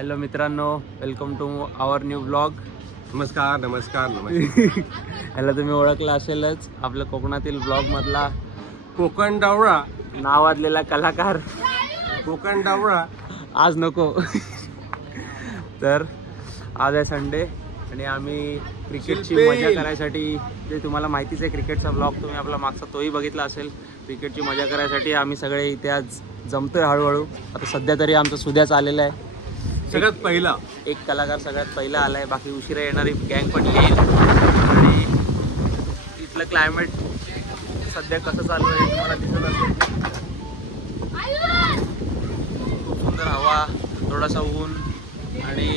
Hello मित्रांनो, welcome to our new blog. नमस्कार नमस्कार नमस्कार. याला तुम्ही ओळखला असेलच, आपल्या कोकणातील ब्लॉग मधला कोकण डावळा नावाजलेला कलाकार. कोकण डावळा आज नको. तर आज आहे संडे आणि आम्ही क्रिकेटची मजा करायसाठी, जे तुम्हाला माहितीच आहे क्रिकेटचा ब्लॉग तुम्ही आपला मागचा तोही बघितला असेल. क्रिकेटची मजा करायसाठी आम्ही सगळे इथे आज जमतोय हळूहळू. आता सध्या तरी आमचा सुद्याच आलेला आहे. सगळ्यात पहिला एक कलाकार सगळ्यात पहिला आलाय, बाकी उशिरा येणारी गँग पण येईल. आणि तिथलं क्लायमेट सध्या कसं चालू आहे तुम्हाला दिसत असेल. खूप सुंदर हवा, थोडासा ऊन आणि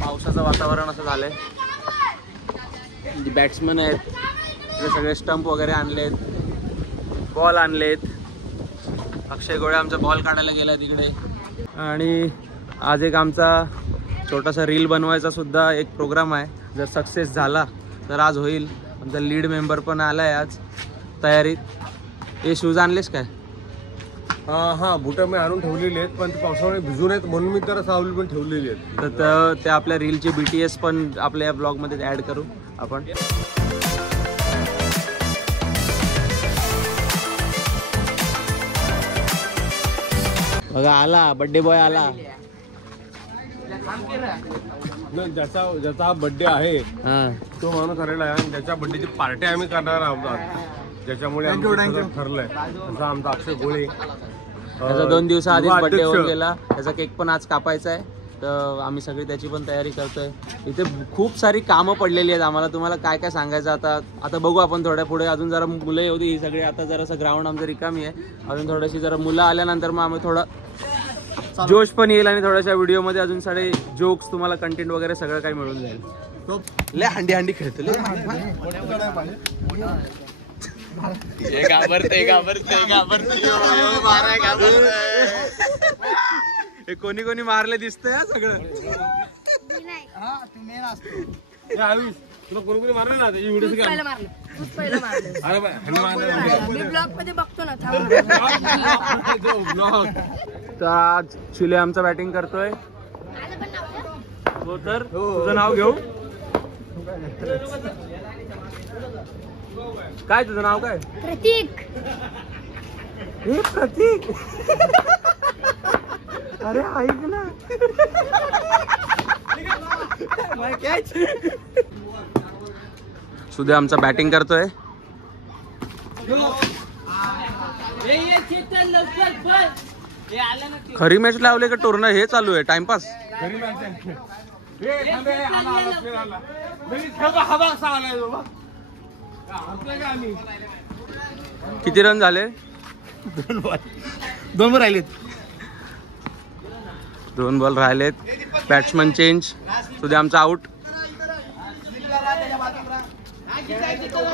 पावसाचं वातावरण असं झालंय. जे बॅट्समन आहेत ते सगळे स्टंप वगैरे आणलेत, बॉल आणलेत. अक्षय गोळे आमचा बॉल काढायला गेला तिकडे. आणि आज एक आमचा छोटासा रील बनवायचा सुद्धा एक प्रोग्राम आहे. जर सक्सेस झाला तर आज होईल. आमचा लीड मेंबर पण आला आहे आज तयारीत. हे शूज आणलेस काय? हा बुटं मी आणून ठेवलेली आहेत, पण पावसामुळे भिजून आहेत म्हणून मी तर सावली पण ठेवलेली आहेत. तर त्या आपल्या रीलचे BTS पण आपल्या या ब्लॉगमध्ये ॲड करू आपण. बघा आला बर्थडे बॉय आला. ज्याचा बर्थडे आहे हां, तो माणूस करायला आहे आणि त्याच्या बर्थडेची पार्टी आम्ही करणार आहोत. ज्याच्यामुळे आमचं ठरलंय असं आमचा अक्षय गोळे. त्याचा 2 दिवसाआधीच बर्थडे होऊन गेला. त्याचा केक पण आज कापायचा आहे, तर आम्ही सगळी त्याची पण तयारी करतोय. इथे खूप सारी कामं पडलेली आहेत आम्हाला. तुम्हाला काय काय सांगायचं आता बघू आपण थोड्या पुढे. अजून जरा मुलं येऊ दे ही सगळी. आता जरासं ग्राउंड आमचं रिकामी आहे. अजून थोडीशी जरा मुलं आल्यानंतर मग आम्ही थोडं जोश पण येईल आणि थोड्याशा व्हिडिओमध्ये अजून सारे जोक्स तुम्हाला कंटेंट वगैरे सगळं काही मिळून जाईल. लय हंडी खेळतो लय. कोणी कोणी मारले दिसतंय सगळं. तुला कोणी मारलं ना व्हिडिओ तर आज चिले आमचा बॅटिंग करतोय. हो तर तुझं नाव घेऊ काय? तुझं नाव काय? प्रतीक. हे प्रतीक. अरे ऐक ना. सुद्या आमचा बॅटिंग करतोय. खरी मॅच लावले का टुर्ना हे चालू आहे टाइमपास? किती रन झाले? 2 राहिलेत. 2 बॉल राहिलेत. Batsman change. सुद्या आमचा आउट.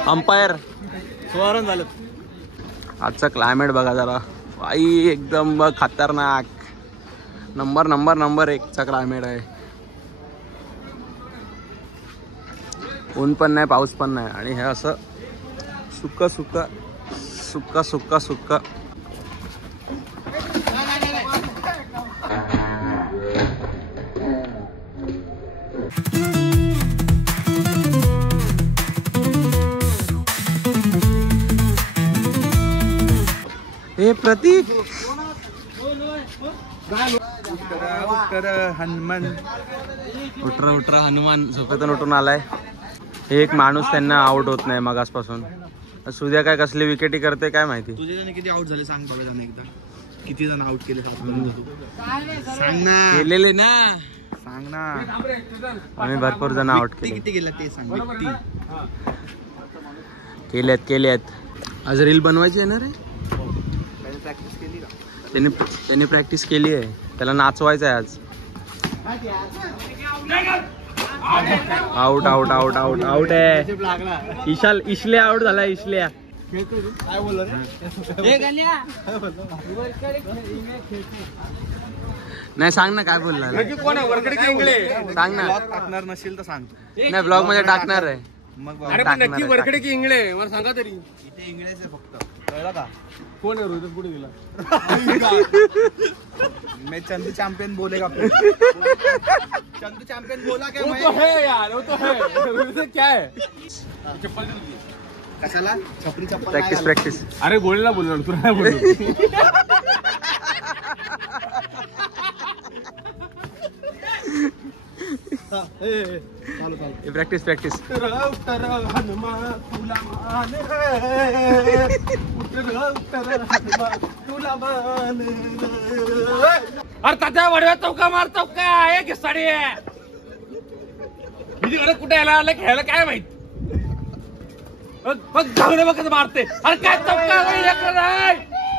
अंपायर 16 रन झालेत. आजचा क्लायमेट बघा जरा बाई, एकदम खतरनाक. नंबर 1चा क्लायमेट आहे. ऊन पण नाही, पाऊस पण नाही आणि हे असं सुक्का हे प्रतीक. हनुमान उठरा हनुमान झोपेतून उठून आलाय. एक माणूस त्यांना आउट होत नाही मगासपासून. सुद्या काय कसली विकेटी करते काय माहिती. तुझे किती आउट झाले सांग बघा जाणे एकदा. किती जण आउट केले सांग ना. केलेले ना, सांग ना. आम्ही भरपूर जण आउट केले. किती केलं ते सांग. केलेत. आज रील बनवायची आहे ना रे. प्रॅक्टिस केली का? त्यांनी प्रॅक्टिस केली आहे. त्याला नाचवायचं आहे आज. आउट आहे. इशल्या आउट झाला. इशल्या काय बोलला नाही. सांग ना काय बोलला. सांग ना. टाकणार नसेल तर सांगतो. नाही ब्लॉग मध्ये टाकणार आहे. मग अरे पण नक्की वरकडे की इंगळे मला सांगा तरी. इथे इंग्लिश आहे फक्त. कळलं का? कोण आहे रोहित कुठे गेला? मैं चंदू चॅम्पियन बोलेगा फिर. चंदू चॅम्पियन बोला क्या? वो तो है यार, वो तो है. रोहित क्या है? चप्पल कशाला छपरी चप्पल? Practice practice. अरे गोळीला बोललो तुला नाही बोललो. चालू चालू. Practice practice. अरे तात्या वडव्या चौका मार चौका एक साडी आहे. मी कुठे यायला आलं खेळायला काय माहित. बघ जाऊ बघ कसं मारते. अरे काय चौका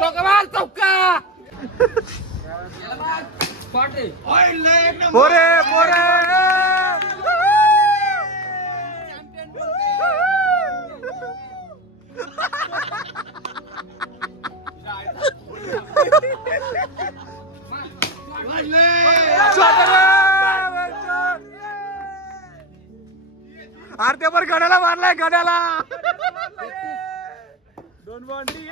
चौका मार चौका. पोरे पोरे. अरे ते पण गड्याला मारलाय गड्याला. 2 बाउंड्री.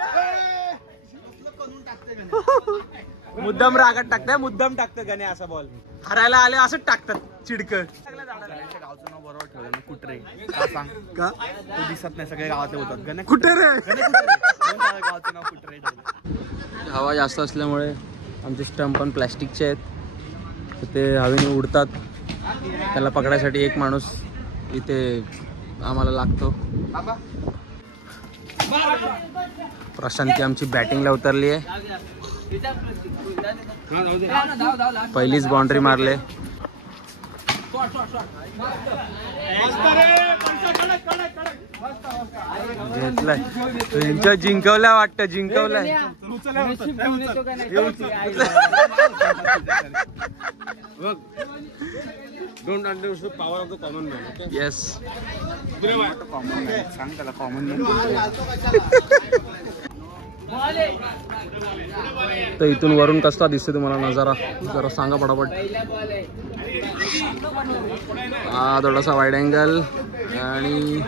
मुद्दाम रागात टाकताय, मुद्दाम टाकतं गणे असा बॉल. हरायला आले असंच टाकतात चिडक. गावचं नाव बरोबर ठेवलं ना, कुत्रे. का सांग का तो दिसत नाही, सगळे गावातले होतात. गणे कुठे रे. गावचं नाव कुत्रे ठेवलं. हवा जास्त असल्यामुळे आमचे स्टंप पण प्लॅस्टिकचे आहेत, तर ते हवेने उडतात. त्याला पकडायसाठी एक माणूस इथे आम्हाला लागतो. प्रशांती आमची बॅटिंगला उतरली आहे. पहिलीच बाउंड्री मारले. घेतलाय जिंकवल्या वाटतं, जिंकवलाय. Don't understand the power of the common man. Okay? Yes. Common सांग त्याला कॉमन. तर इथून वरून कसला दिसते तुम्हाला नजारा, जरा सांगा पटापट. हा थोडासा वाईड अँगल आणि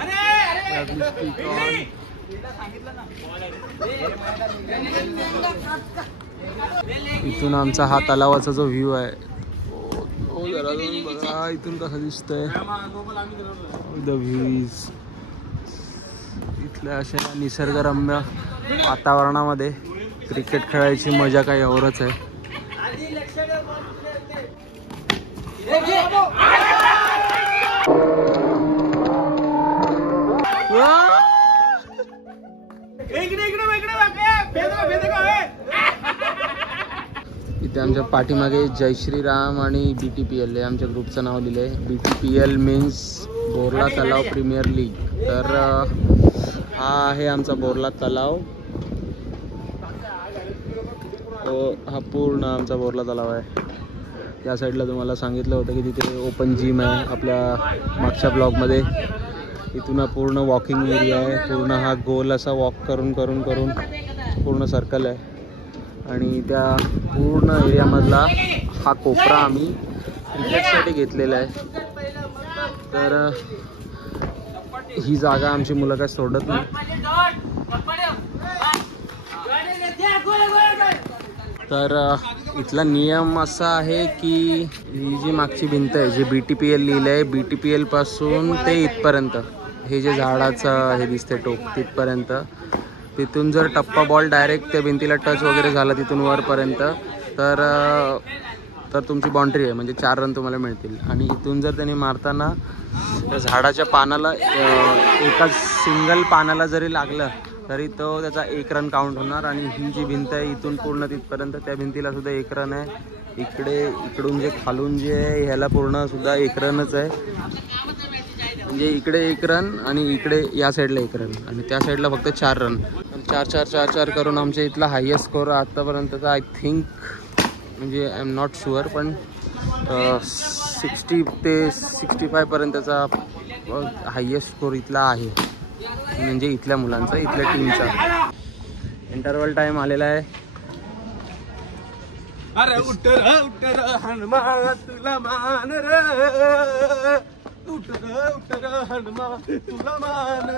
इथून आमचा हा तलावाचा जो व्ह्यू आहे, जरा बघा इथून कसं दिसतंय. द व्ह्यू इज इथल्या अशा निसर्गरम्य वातावरणामध्ये क्रिकेट खेळायची मजा काही औरच आहे. इथे आमच्या पाठीमागे जय श्रीराम आणि BTPL हे आमच्या ग्रुपचं नाव दिलंय. BTPL मीन्स बोर्ला तलाव प्रीमियर लीग. तर हा आहे आमचा बोर्ला तलाव. हा पूर्ण आमचा बोर्ला तलाव आहे. या साईडला तुम्हाला सांगितलं होतं की तिथे ओपन जिम आहे आपल्या मागच्या ब्लॉगमध्ये. इथून हा पूर्ण वॉकिंग एरिया आहे. पूर्ण हा गोल असा वॉक करून करून करून पूर्ण सर्कल आहे. आणि त्या पूर्ण एरियामधला हा कोपरा आम्ही क्रिकेटसाठी घेतलेला आहे. तर ही जागा आमची मुलं काय सोडत नाही. तर इथला नियम असा आहे की ही जी मागची भिंत आहे, जे BTPL लिहिलं आहे, BTPL पासून ते इथपर्यंत हे जे झाडाचं हे दिसते टोक तिथपर्यंत, तिथून जर टप्पा बॉल डायरेक्ट त्या भिंतीला टच वगैरे झाला तिथून वरपर्यंत तर तुमची बाउंड्री आहे, म्हणजे 4 रन तुम्हाला मिळतील. आणि इथून जर त्यांनी मारताना त्या झाडाच्या पानाला एका सिंगल पानाला जरी लागलं तरी तो त्याचा 1 रन काउंट होणार. आणि ही जी भिंत आहे इथून पूर्ण तिथपर्यंत त्या भिंतीला सुद्धा 1 रन आहे. इकडून जे खालून जे आहे ह्याला पूर्ण सुद्धा 1 रनच आहे. म्हणजे इकडे 1 रन आणि इकडे या साईडला 1 रन आणि त्या साईडला फक्त 4 रन. 4-4-4-4 करून आमच्या इथला हायेस्ट स्कोर आत्तापर्यंतचा आय थिंक, म्हणजे आय एम नॉट शुअर, पण 60 ते 65 पर्यंतचा हायेस्ट स्कोर इथला आहे. म्हणजे इथल्या मुलांचा, इथल्या टीमचा. इंटरवल टाइम आलेला आहे. अरे उठ हनुमान तुला मान रे. उठ रे हनुमा तुला मान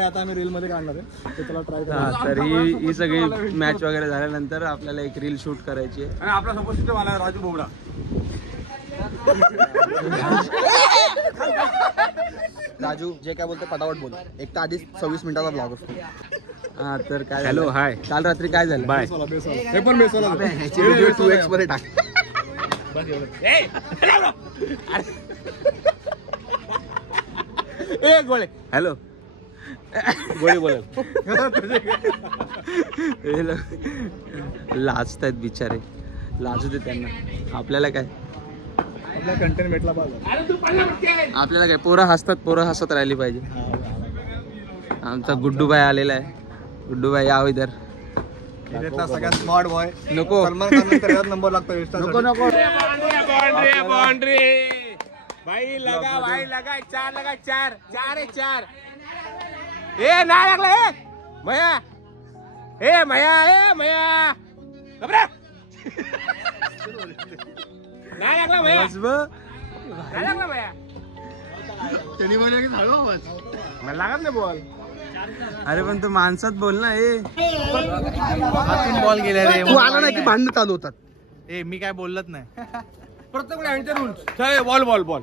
आता आम्ही रील मध्ये काढणार आहे ते तुला ट्राय हा, तर ही सगळी मॅच वगैरे झाल्यानंतर आपल्याला एक रील शूट करायची आहे. आणि आपला सपोज तिथे मला राजू बोबडा राजू जे काय बोलतो पटापट बोल. एक तर आधीच 26 मिनिटाचा ब्लॉग असतो. हा तर काय हॅलो झालं? हाय काल रात्री काय झालं? बाय हे पण बेसोला ह्याची व्हिडिओ 2x मध्ये टाक. ए गोळे हॅलो गोळे बोल लाजतायत बिचारे, लाजू दे त्यांना. आपल्याला काय, आपला कंटेंट भेटला पाहिजे. आपल्याला काय, पोरं हसतात, पोरं हसत राहिली पाहिजे. आमचा गुड्डू भाई आलेला आहे. गुड्डू भाई याव इधर. सगळ्यात स्मार्ट बॉय नको सलमान खान नंबर लागतो नको नको. बाउंड्री भाई लगा 4 लगा 4 है 4. ए नाही लागला ए मया घबरा नाही लागला मया बस बघ. नाही लागला मया त्यांनी म्हणजे झालो बस. मला लागत नाही बॉल. अरे पण तू माणसात बोल ना. 3 बॉल गेले रे. तू आला नाही की भांडण चालू होतात. मी काय बोलत नाही. प्रत्येक रूल्स बॉल बॉल बॉल.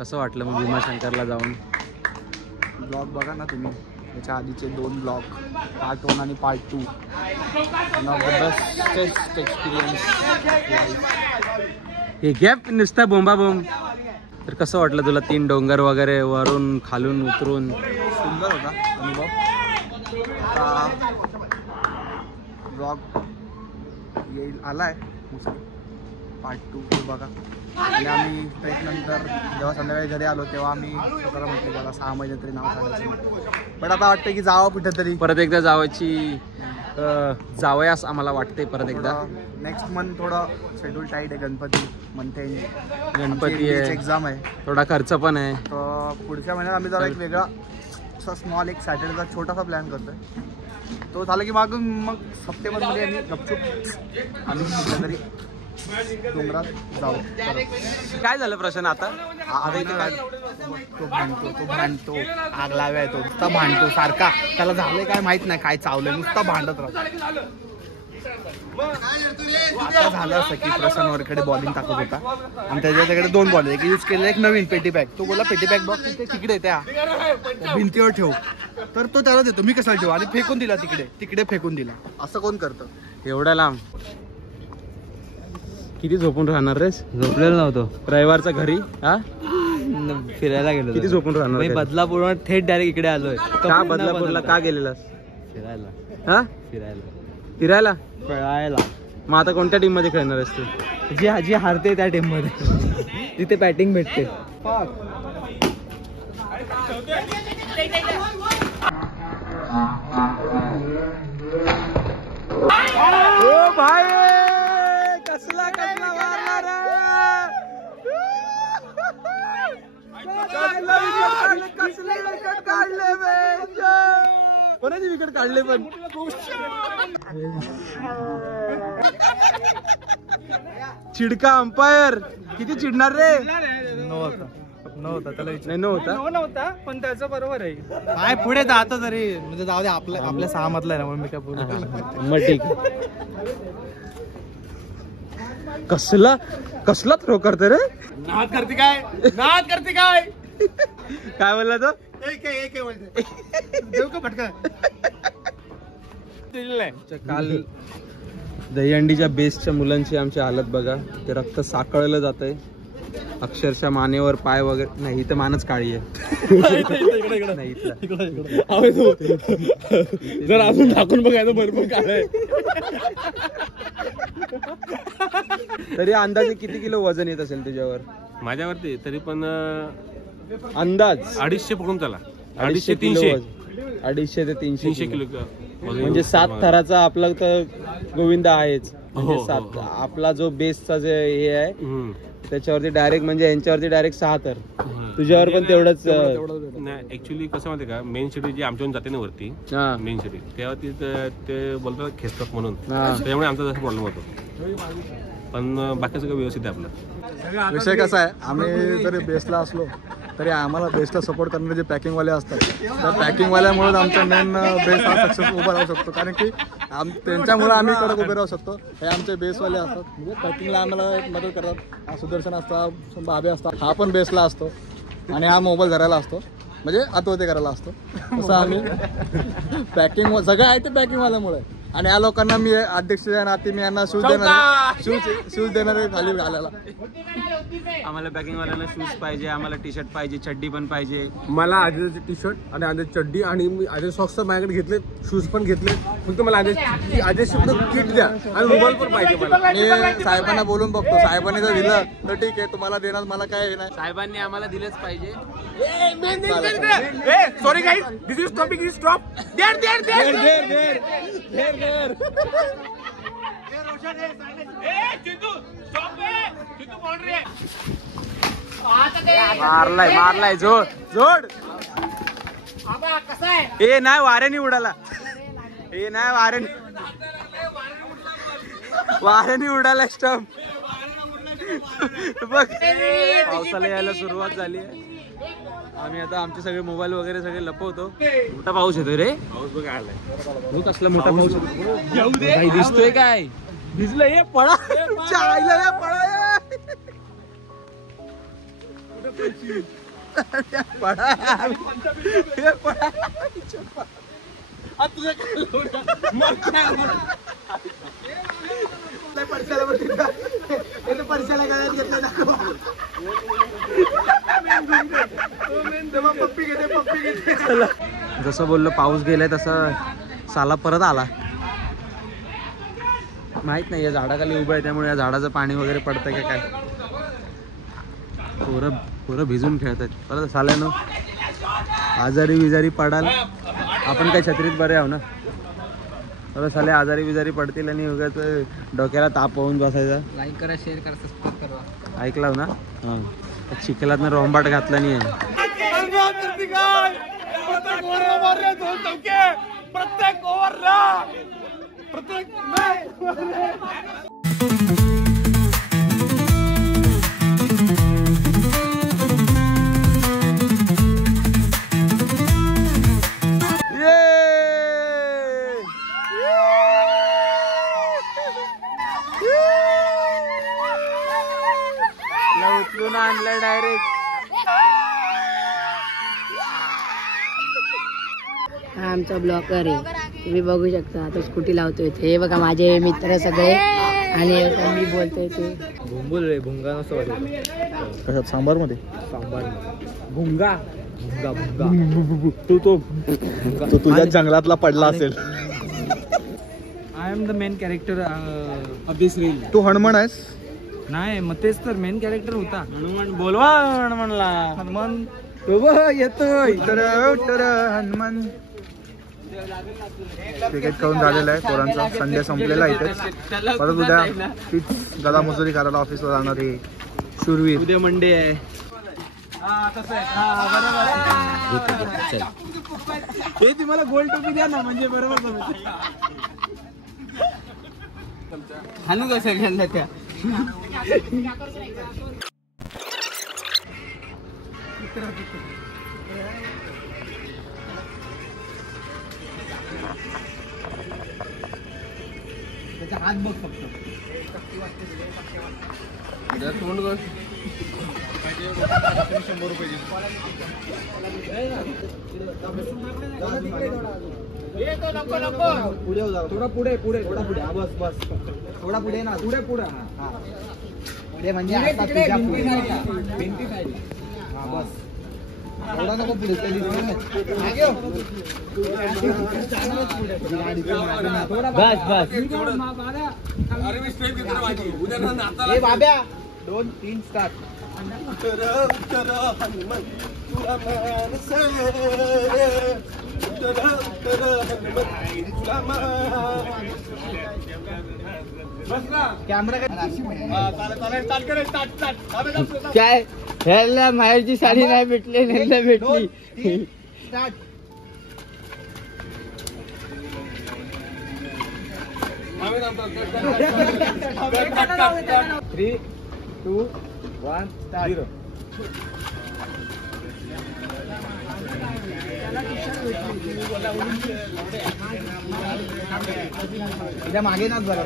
कसं वाटलं मग भीमाशंकरला जाऊन? ब्लॉग बघा ना तुम्ही. त्याच्या आधीचे 2 ब्लॉग पार्ट 1 आणि part 2. One of the best experience. हे गॅप नुसता बोंबा बोंब. तर कसं वाटलं तुला 3 डोंगर वगैरे वरून खालून उतरून? सुंदर होता अनुभव. ब्लॉग येईल आलाय पार्ट 2 बघा. आणि आम्ही ट्रेक नंतर जेव्हा संध्याकाळी घरी आलो तेव्हा आम्ही स्वतःला म्हटलं त्याला 6 महिने तरी नाव काढायचं. पण आता वाटतं की जावं कुठेतरी. परत एकदा जावयास आम्हाला वाटते परत एकदा. नेक्स्ट मंथ थोडं शेड्यूल टाईट आहे. गणपती म्हणते, गणपती आहे, एक्झाम आहे, थोडा खर्च पण आहे. तर पुढच्या महिन्यात आम्ही जरा एक वेगळा असा स्मॉल एक सॅटर्डेचा छोटासा प्लॅन करतोय. तो झाला की मागून मग सप्टेंबरमध्ये आम्ही गपचूप आम्ही कुठेतरी डोंगरात जाऊ. काय झालं प्रश्न आता? आता इथे काय तो भांडतो आग लाव्या येतो नुसता भांडतो सारखा. त्याला झालंय काय माहित नाही, काय चावलंय, नुसता भांडत राहतो. आता झालं असं की प्रशांतवरकडे बॉलिंग टाकत होता आणि त्याच्याकडे 2 बॉल एक यूज केलेला, एक नवीन पेटी बॅग. तो बोला पेटी बॅग बॉक्स तिकडे त्या भिंतीवर ठेव. तर तो त्याला देतो मी कशाला ठेवू, आणि फेकून दिला तिकडे फेकून दिला. असं कोण करतं एवढ्या लांब? किती झोपून राहणार रेस? झोपलेला नव्हतो रविवारचा घरी. हा फिरायला गेलो. किती झोपून राहणार? बदलापूर थेट डायरेक्ट इकडे आलोय. का बदलापूरला का गेलेलास? फिरायला हा फिरायला. खेळायला. मग आता कोणत्या टीम मध्ये खेळणार आहेस तू? जी हारते त्या टीम मध्ये तिथे बॅटिंग भेटते. ओ भाई कसला मारणार कसले विकेट काढले. कोणाची विकेट काढले पण? चिडका अंपायर. किती चिडणार रे? नव्हता त्याला नाही नव्हता पण त्याचं बरोबर आहे. काय पुढे जातो तरी म्हणजे जाऊ दे. आपल्या 6 मधला आहे ना, म्हणून मी काय बोलू. मग ठीक. कसला थ्रो करते रे? नाद करते काय काय बोलला तो? देऊ का फटका? काल दहीहंडीच्या बेसच्या मुलांची आमची हालत बघा. ते रक्त साकळलं जात आहे अक्षरशः. मानेवर पाय वगैरे नाही, इथं मानच काळी आहे. नाही इथलं. जर अजून टाकून बघायचं भरपूर काय. तरी अंदाजे किती किलो वजन येत असेल तुझ्यावर? माझ्यावरती तरी पण अंदाज 250 पकडून चला. 250 300 250 ते 300 किलो. म्हणजे 7 थराचा आपला तर गोविंद आहेच. म्हणजे हो, 7 आपला जो बेसचा जे हे आहे हम्म. त्याच्यावरती डायरेक्ट म्हणजे यांच्यावरती डायरेक्ट 6 थर. तुझ्यावर पण तेवढंच नाही ऍक्च्युली कसं माहिती का, मेन सिटी जी आमच्याहून जाते ना वरती, हा. मेन सिटी, तेव्हा ते बोलतात खेचतात म्हणून, हा. त्यामुळे आमचा जसा प्रॉब्लेम होतो. पण बाकी सगळं व्यवस्थित आहे आपलं. विषय कसा आहे, आम्ही जरी बेसला असलो तरी आम्हाला बेसला सपोर्ट करणारे जे पॅकिंगवाले असतात, त्या पॅकिंगवाल्यामुळेच आमचा मेन बेस हा सक्सेस उभा राहू शकतो. कारण की त्यांच्यामुळे आम्ही कडक उभे राहू शकतो. हे आमचे बेसवाले असतात, म्हणजे पॅकिंगला आम्हाला मदत करतात. हा सुदर्शन असतात, बाबे असतात, हा पण बेसला असतो आणि हा मोबाईल धरायला असतो, म्हणजे आत्महत्या करायला असतो. तसं आम्ही पॅकिंग सगळं आहे ते पॅकिंगवाल्यामुळे. आणि या लोकांना मी अध्यक्ष नाते मी यांना शूज देणार आहे खाली घालायला. आम्हाला पॅकिंगवाल्यांना शूज पाहिजे, आम्हाला टी शर्ट पाहिजे, चड्डी पण पाहिजे. मला आदित्य टी शर्ट आणि आदित्य चड्डी आणि मी आदित्य सॉक्स तर माझ्याकडे घेतले, शूज पण घेतले. फक्त मला आदित्य किट द्या आणि मोबाईल पण पाहिजे मला. मी साहेबांना बोलून बघतो, साहेबांनी जर दिलं तर ठीक आहे, तुम्हाला देणार, मला काय हे नाही. साहेबांनी आम्हाला दिलंच पाहिजे. Sorry guys, this is topic is stop. मारलाय जोड जोड. ए नाही वाऱ्याने उडाला, ए नाही वाऱ्याने उडाला स्टंप. बघ पावसाला यायला सुरुवात झाली आहे. आम्ही आता आमचे सगळे मोबाईल वगैरे सगळे लपवतो. मोठा पाऊस येतोय रे, पाऊस बघा आलाय. कसला मोठा पाऊस काही दिसतोय काय? भिजलं हे पळा, जसं बोललो पाऊस गेलाय तसं साला परत आला. माहित नाही, या झाडाखाली उभं आहे त्यामुळे या झाडाचं पाणी वगैरे पडतंय का काय. पोरं भिजून खेळतात. परत साल्यानं आजारी विजारी पडाल, आपण काय छत्रीत बरे आहो ना. परत साले आजारी विजारी पडतील आणि उगाच डोक्याला ताप होऊन बसायचा. लाईक करा, शेअर करा, सबस्क्राईब करा. ऐकलाव ना. हा, चिखलात ना रोंबाट घातला नाही आहे. प्रत्येक ओव्हरला उचलून आणलं डायरेक्ट. हा आमचा ब्लॉकर आहे, तुम्ही बघू शकता. आता स्कूटी लावतोय हे बघा, माझे मित्र सगळे. आणि आता मी बोलतोय ते भुंबुल रे, भुंगा नसतं वाटत. कशात? सांबार मध्ये भुंगा भुंगा भुंगा तो तुझ्या जंगलातला पडला असेल. I am the main character of this reel. तू हनुमान आहेस? नाही, मग तेच तर मेन कॅरेक्टर होता. हनुमान बोलवा, हनुमानला. हनुमान येतोय. हनुमान. क्रिकेट करून झालेला आहे पोरांचा, संडे संपलेला इथेच. परत उद्या तीच गदा मजुरी करायला ऑफिसला जाणार आहे शूरवीर. उद्या मंडे आहे. हे तुम्हाला गोल टोपी द्या ना, म्हणजे बरोबर. हानू कसं घ्यायला त्या हात बघ फक्त. थोडा पुढे पुढे थोडा पुढे. बस बस थोडा पुढे ना, पुढे पुढे. हा पुढे म्हणजे आता तुझ्या पुढे. हा बस थोडा नको पुढे. बस बस. बाब्या 2 3 स्टार्ट. काय ह्याला माहेरची साडी नाही भेटली नाही भेटली. Three, two, one, zero. तिच्या मागे नाच जरा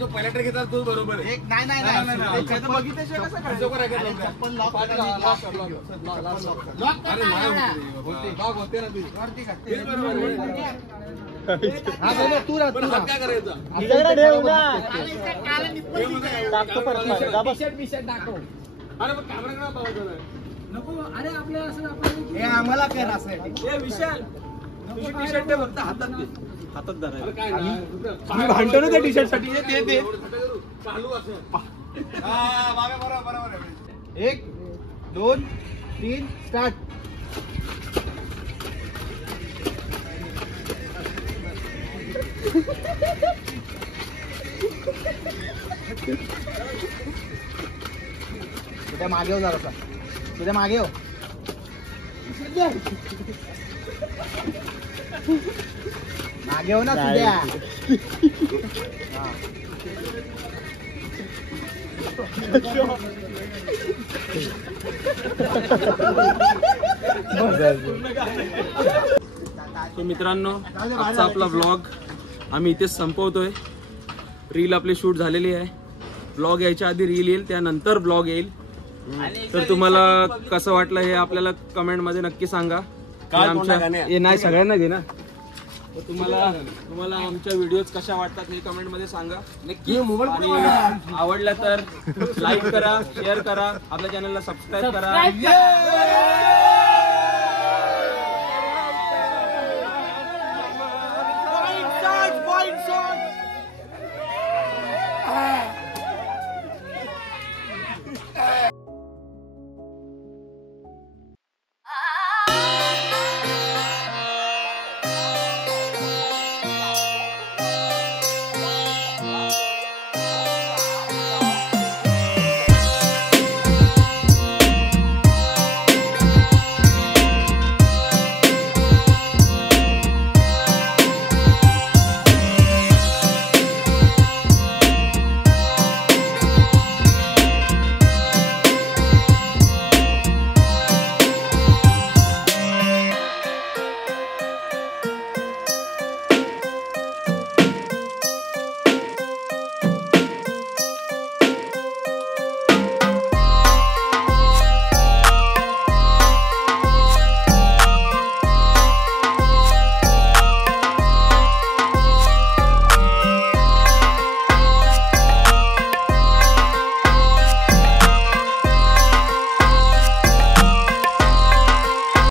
पहिल्या ट्रेक घेतात तू बरोबर आम्हाला काय असं हातात धरायला मी भांडतो ना त्या टी शर्ट साठी. चालू असं 1 2 3 स्टार्ट. तुझ्या मागे हो जरासा. तुझ्या मागे हो. मागे हो ना तुझ्या. तो मित्रांनो आजचा आपला व्लॉग आम्ही इथेच संपवतोय. रील आपली शूट झालेली आहे. व्लॉग यायच्या आधी रील येईल, त्यानंतर व्लॉग येईल. तर तुम्हाला कसं वाटलं हे आपल्याला कमेंट मध्ये नक्की सांगा. हे नाही सगळ्यांना घे ना. तर तुम्हाला आमच्या व्हिडिओज कशा वाटतात हे कमेंट मध्ये सांगा नक्की. आणि आवडलं तर लाईक करा, शेअर करा, आपल्या चॅनलला सबस्क्राईब करा.